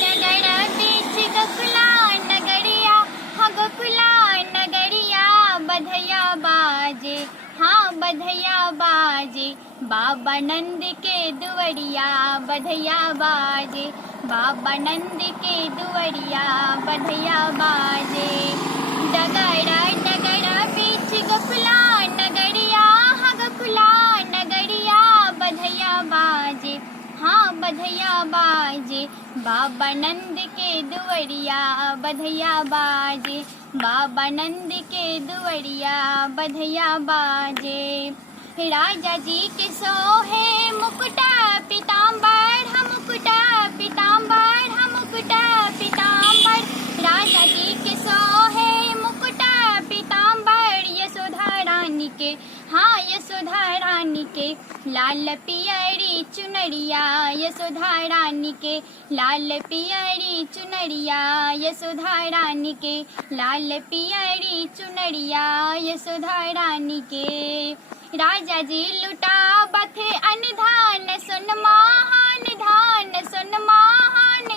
डगर बीच गोकुला नगरिया, हाँ गोकुला नगरिया बधैया बाजे, हाँ बधैया बाजे, बाबा नंद के दुवरिया बधैया बाजे, बाबा नंद के दुवरिया बधैया बाजे। डगर डगर बीच गोकुला नगरिया, हाँ गोकुला नगरिया बधैया बाजे, हाँ बधैया बाजे, बाबा नंद के दुवरिया बधैया बाजे, बाबा नंद के दुवरिया बधैया बाजे। राजा जी के सोहे मुकुटा पीताम्बर, हम मुकुटा पीताम्बर, हम मुकुटा पीताम्बर, राजा जी के सोहे मुकुटा पीताम्बर, यशोधा रानी के, हाँ यशोधा रानी के लाल पियरी चुनरिया, यशोधा रानी के लाल पियरी चुनरिया, यशोधा रानी के लाल पियरी चुनरिया, यशोधा रानी के। राजा जी लुटावत अनधान सोनमा, धान सोनमा,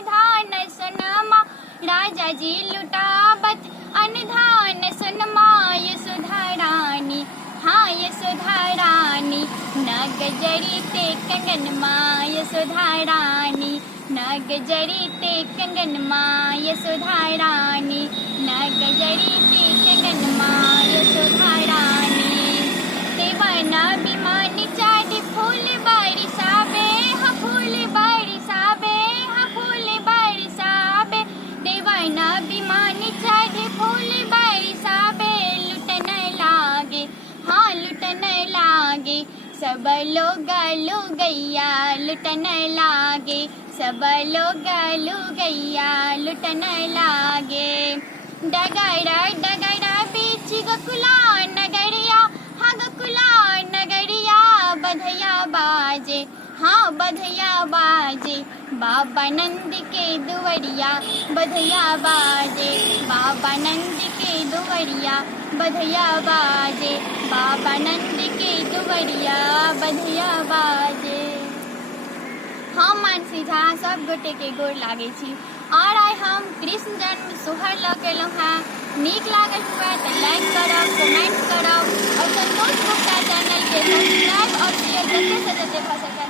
धान सोनमा, राजा जी लुटावत अनधान सोनमा, यशोधा रानी, हाँ यशोधा रानी नग जड़ीते कंगन माँ, यशोधा रानी नग जड़ीते कंगन माँ, यशोधा रानी नग जड़ीते कंगन माँ, यशोधा रानी। देवाना बिमानी चाँदी फूल बरसावे, हाँ फूल बरसावे, हाँ फूल बरसावे, देवाना बिमानी चाँदी फूल बरसावे, लुटन लागे, हाँ लुटन लागे, सब लोग लुगैया लुटन लागे, सब लोग लुगैया लुटन लागे। डगर डगर बीच गोकुला नगरिया, हाँ गोकुला नगरिया बधैया बाजे, हाँ बधैया बाजे, बाबा नंद के दुवरिया बधैया बाजे, बाबा नंद के दुवरिया बधैया बाजे, बाबा नंद के दुवरिया बधैया बाजे। हम मानसी झा सब गोटे के गोर लागे छी और आइ हम कृष्ण जन्म सोहर लऽ के एलहुँ हेँ। नीक लागल हुए तो लाइक करब, कमेंट करब और संतोष गुप्ता चैनल के सब्सक्राइब और शेयर जते से जते भऽ सकै